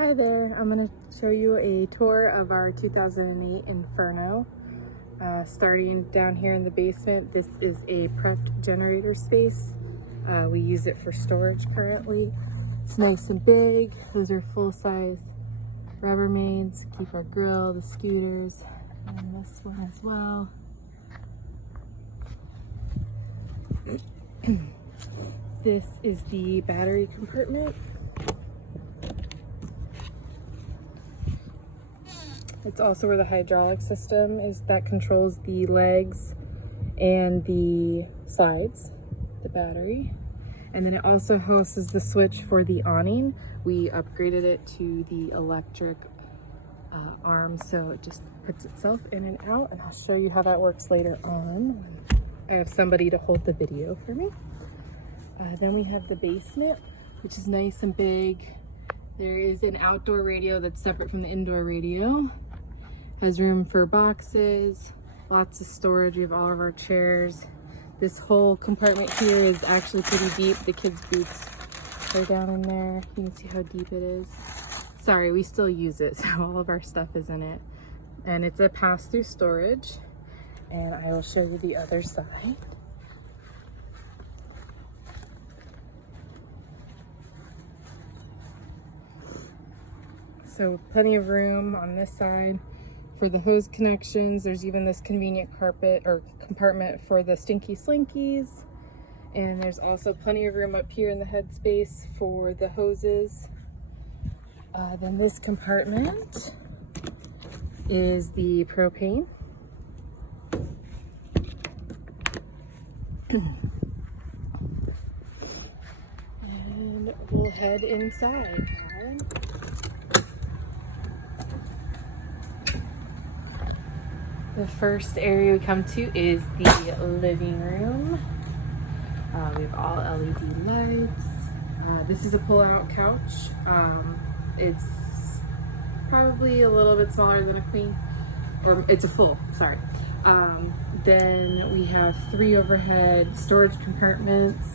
Hi there, I'm going to show you a tour of our 2008 Inferno. Starting down here in the basement, this is a prepped generator space. We use it for storage currently. It's nice and big. Those are full-size Rubbermaids, keep our grill, the scooters, and this one as well. This is the battery compartment. It's also where the hydraulic system is that controls the legs and the sides, the battery. And then it also houses the switch for the awning. We upgraded it to the electric arm, so it just puts itself in and out. And I'll show you how that works later on. I have somebody to hold the video for me. Then we have the basement, which is nice and big. There is an outdoor radio that's separate from the indoor radio. Has room for boxes, lots of storage. We have all of our chairs. This whole compartment here is actually pretty deep. The kids' boots are down in there. You can see how deep it is. Sorry, we still use it, so all of our stuff is in it. And it's a pass-through storage. And I will show you the other side. So plenty of room on this side for the hose connections. There's even this convenient carpet or compartment for the stinky slinkies. And there's also plenty of room up here in the headspace for the hoses. Then this compartment is the propane. And we'll head inside. The first area we come to is the living room. We have all LED lights. This is a pull-out couch. It's probably a little bit smaller than a queen, or it's a full, sorry. Then we have 3 overhead storage compartments.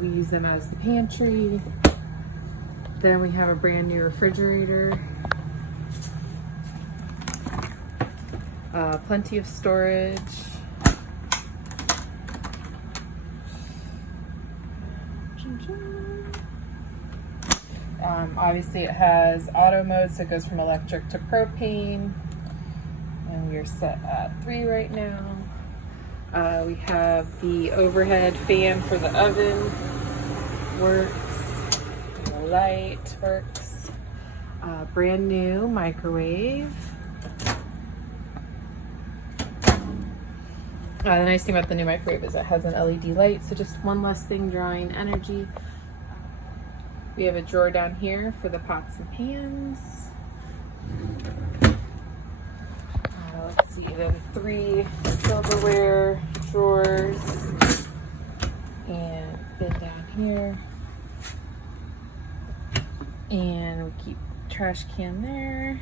We use them as the pantry. Then we have a brand new refrigerator. Plenty of storage. Obviously it has auto mode, so it goes from electric to propane. And we're set at 3 right now. We have the overhead fan for the oven. Works. The light works. Brand new microwave. The nice thing about the new microwave is it has an LED light, so just one less thing drawing energy. We have a drawer down here for the pots and pans. Let's see, then 3 silverware drawers and bin down here. And we keep trash can there.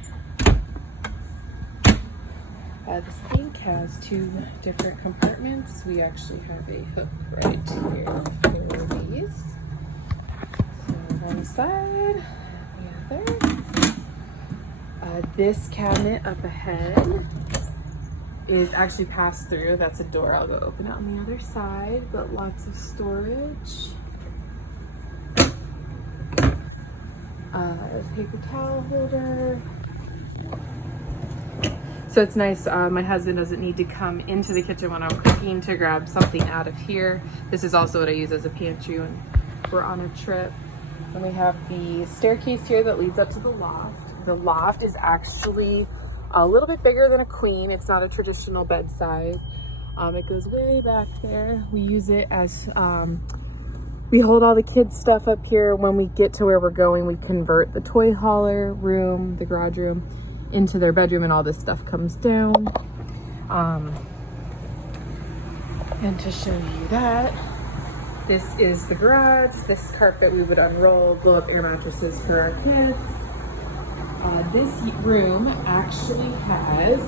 The sink has 2 different compartments. We actually have a hook right here for these. So one side, the other. This cabinet up ahead is actually passed through. That's a door. I'll go open it on the other side, but lots of storage. Paper towel holder. So it's nice, my husband doesn't need to come into the kitchen when I'm cooking to grab something out of here. This is also what I use as a pantry when we're on a trip. And we have the staircase here that leads up to the loft. The loft is actually a little bit bigger than a queen. It's not a traditional bed size. It goes way back there. We use it as, we hold all the kids' stuff up here. When we get to where we're going, we convert the toy hauler room, the garage room, into their bedroom, and all this stuff comes down. And to show you that, this is the garage. This carpet we would unroll, blow up air mattresses for our kids. This room actually has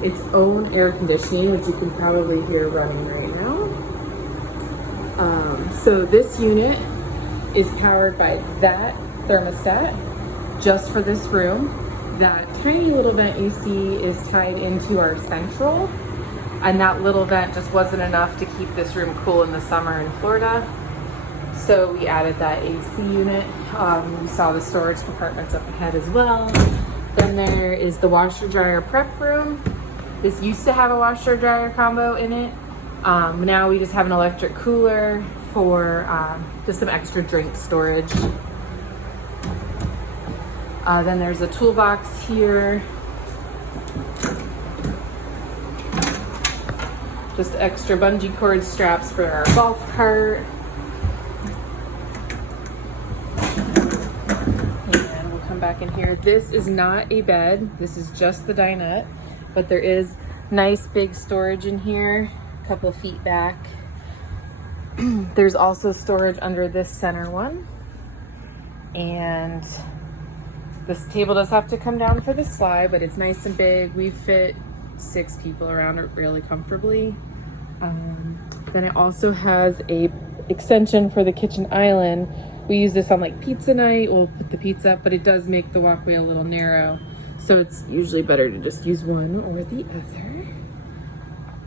its own air conditioning, which you can probably hear running right now. So this unit is powered by that thermostat just for this room. That tiny little vent you see is tied into our central, and that little vent just wasn't enough to keep this room cool in the summer in Florida. So we added that AC unit. You saw the storage compartments up ahead as well. Then there is the washer dryer prep room. This used to have a washer dryer combo in it. Now we just have an electric cooler for just some extra drink storage. Then there's a toolbox here. Just extra bungee cord straps for our golf cart. And we'll come back in here. This is not a bed. This is just the dinette, but there is nice big storage in here, a couple of feet back. There's also storage under this center one. And this table does have to come down for the slide, but it's nice and big. We fit 6 people around it really comfortably. Then it also has a extension for the kitchen island. We use this on like pizza night. We'll put the pizza up, but it does make the walkway a little narrow. So it's usually better to just use one or the other.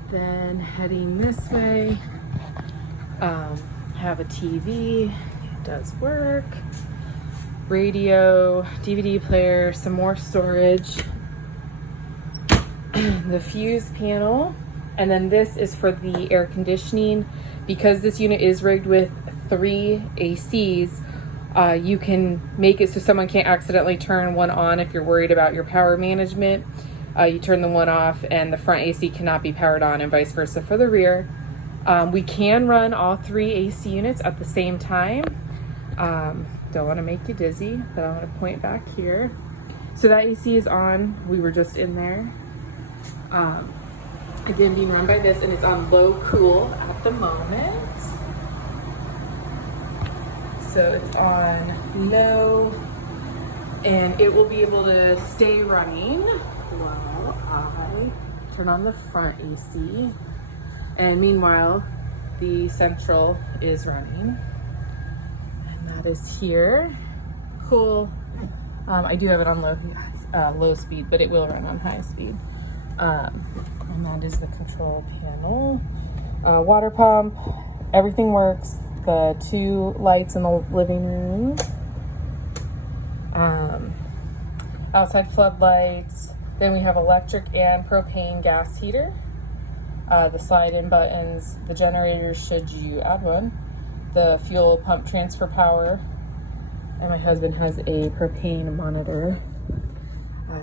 Then heading this way, have a TV. It does work. Radio, DVD player, some more storage, the fuse panel, and then this is for the air conditioning. Because this unit is rigged with 3 ACs, you can make it so someone can't accidentally turn one on if you're worried about your power management. You turn the one off and the front AC cannot be powered on, and vice versa for the rear. We can run all 3 AC units at the same time. Don't want to make you dizzy, but I want to point back here. So that AC is on. We were just in there. Again, being run by this, and it's on low cool at the moment. So it's on low, and it will be able to stay running while I turn on the front AC. And meanwhile, the central is running. That is here. Cool. I do have it on low speed, but it will run on high speed. And that is the control panel. Water pump, everything works. The 2 lights in the living room. Outside floodlights. Then we have electric and propane gas heater. The slide-in buttons, the generators should you add one. The fuel pump transfer power, and my husband has a propane monitor.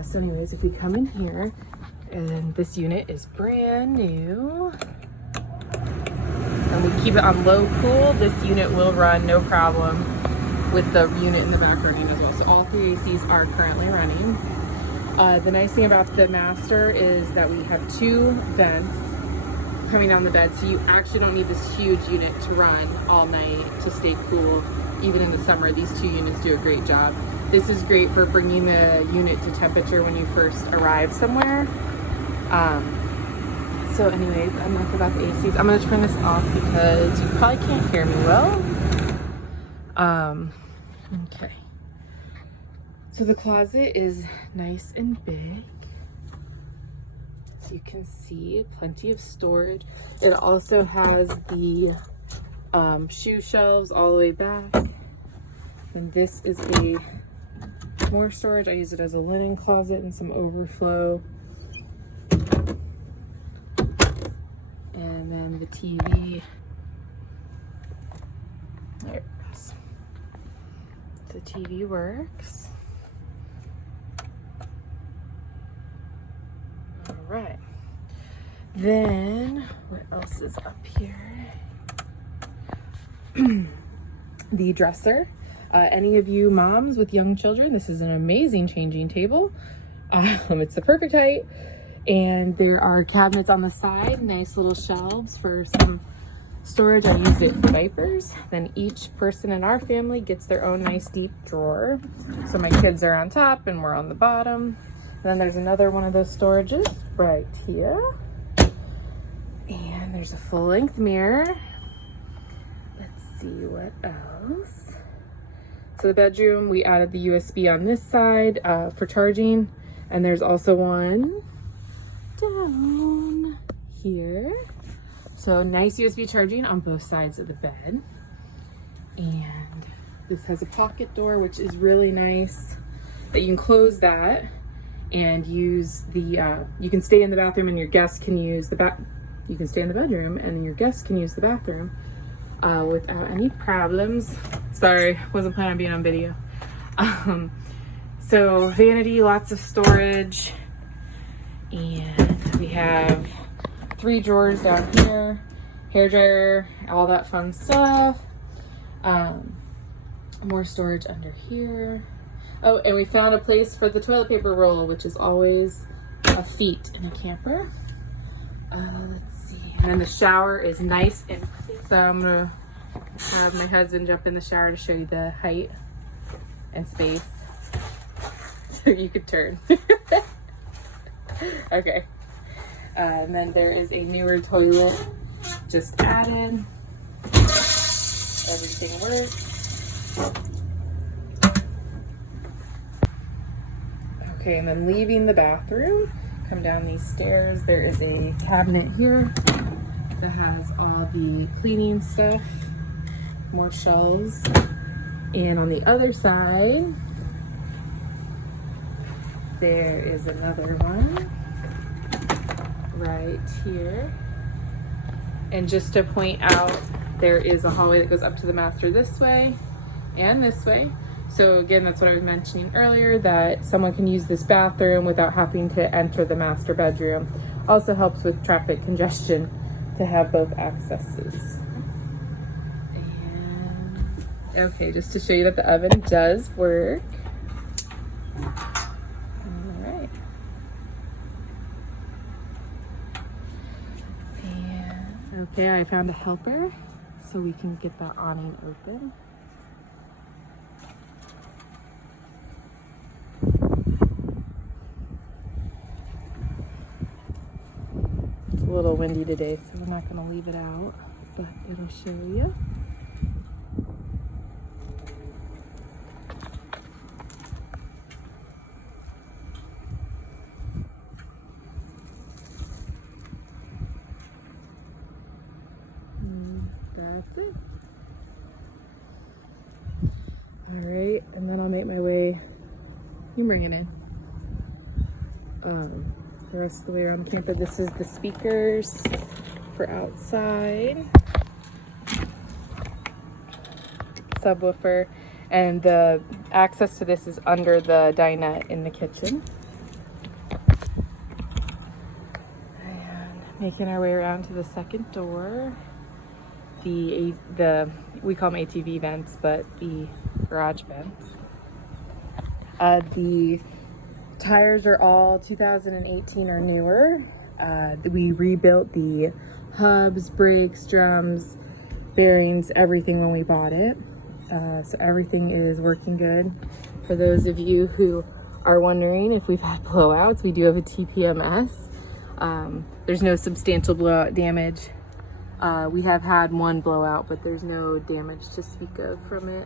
So anyways, if we come in here, and this unit is brand new, and we keep it on low cool, this unit will run no problem with the unit in the back running as well. So all 3 ACs are currently running. The nice thing about the master is that we have 2 vents coming down the bed, so you actually don't need this huge unit to run all night to stay cool. Even in the summer, these 2 units do a great job. This is great for bringing the unit to temperature when you first arrive somewhere. So anyways, enough about the ACs. I'm gonna turn this off because you probably can't hear me well. Okay. So the closet is nice and big. So you can see plenty of storage. It also has the shoe shelves all the way back. And this is a more storage. I use it as a linen closet and some overflow. And then the TV. There it goes. The TV works. All right. Then what else is up here? The dresser. Any of you moms with young children, this is an amazing changing table. It's the perfect height, and there are cabinets on the side, nice little shelves for some storage. I use it for diapers. Then each person in our family gets their own nice deep drawer. So my kids are on top and we're on the bottom. And then there's another one of those storages right here. And there's a full-length mirror. Let's see what else. So the bedroom, we added the USB on this side for charging, and there's also one down here. So nice USB charging on both sides of the bed. And this has a pocket door, which is really nice, that you can close that and use the, you can stay in the bathroom and your guests can use the you can stay in the bedroom and your guests can use the bathroom without any problems. Sorry, wasn't planning on being on video. So vanity, lots of storage, and we have 3 drawers down here, hair dryer, all that fun stuff. More storage under here. Oh, and we found a place for the toilet paper roll, which is always a feat in a camper. Let's see. And then the shower is nice and so I'm gonna have my husband jump in the shower to show you the height and space. So you could turn. Okay. And then there is a newer toilet just added. Everything works. Okay, and then leaving the bathroom, come down these stairs. There is a cabinet here that has all the cleaning stuff, more shelves. And on the other side, there is another one right here. And just to point out, there is a hallway that goes up to the master this way and this way. So again, that's what I was mentioning earlier, that someone can use this bathroom without having to enter the master bedroom. Also helps with traffic congestion to have both accesses. And okay, just to show you that the oven does work. All right. And okay, I found a helper so we can get that awning open. A little windy today, so we're not going to leave it out, but it'll show you. And that's it. All right, and then I'll make my way. You can bring it in. The rest of the way around the camper. This is the speakers for outside, subwoofer, and the access to this is under the dinette in the kitchen. And making our way around to the second door, we call them ATV vents, but the garage vents. The tires are all 2018 or newer. We rebuilt the hubs, brakes, drums, bearings, everything when we bought it. So everything is working good. For those of you who are wondering if we've had blowouts, we do have a TPMS. There's no substantial blowout damage. We have had one blowout, but there's no damage to speak of from it.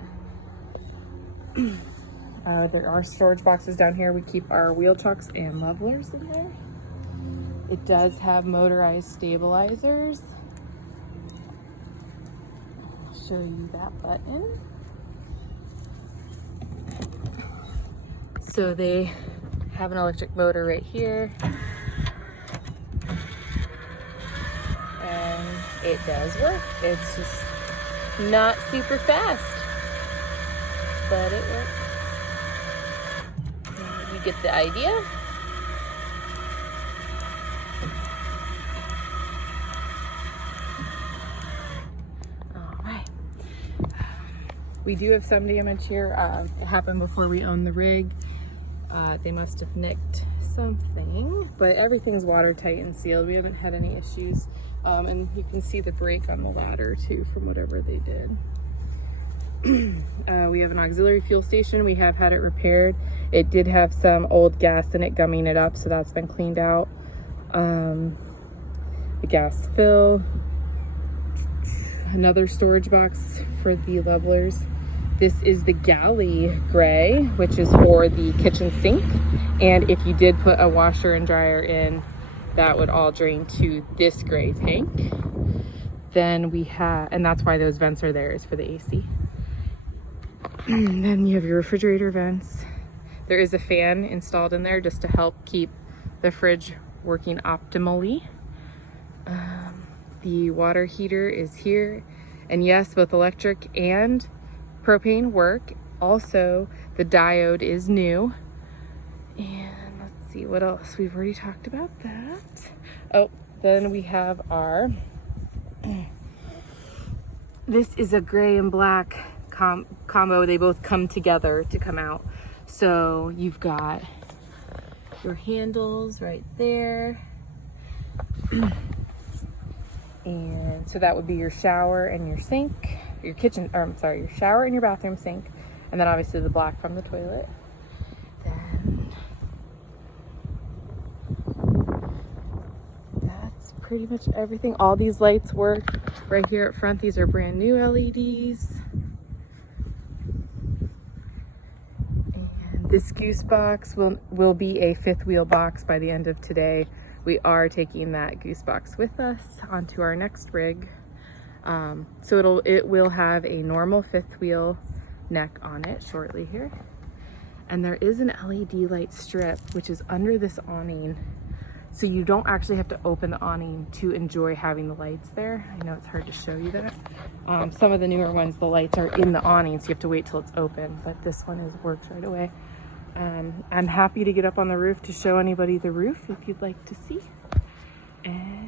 There are storage boxes down here. We keep our wheel chocks and levelers in there. It does have motorized stabilizers. I'll show you that button. So they have an electric motor right here. And it does work. It's just not super fast, but it works. You get the idea. All right. We do have some damage here. It happened before we owned the rig. They must have nicked something, but everything's watertight and sealed. We haven't had any issues. And you can see the brake on the ladder too from whatever they did. We have an auxiliary fuel station. We have had it repaired. It did have some old gas in it gumming it up, so that's been cleaned out. The gas fill, another storage box for the levelers, This is the galley gray, which is for the kitchen sink. And if you did put a washer and dryer in, that would all drain to this gray tank. Then we have, and that's why those vents are there, is for the AC. And then you have your refrigerator vents. There is a fan installed in there just to help keep the fridge working optimally. The water heater is here. And yes, both electric and propane work. Also, the diode is new. And let's see what else. We've already talked about that. Oh, then we have our, this is a gray and black combo. They both come together to come out. So you've got your handles right there. And so that would be your shower and your sink, your kitchen, or I'm sorry, your shower and your bathroom sink. And then obviously the black from the toilet. Then that's pretty much everything. All these lights work right here up front. These are brand new LEDs. And this goose box will be a fifth wheel box by the end of today. We are taking that goose box with us onto our next rig. So it will have a normal fifth wheel neck on it shortly here. And there is an LED light strip, which is under this awning. So you don't actually have to open the awning to enjoy having the lights there. I know it's hard to show you that. Some of the newer ones, the lights are in the awning, so you have to wait till it's open, but this one works right away. I'm happy to get up on the roof to show anybody the roof if you'd like to see. And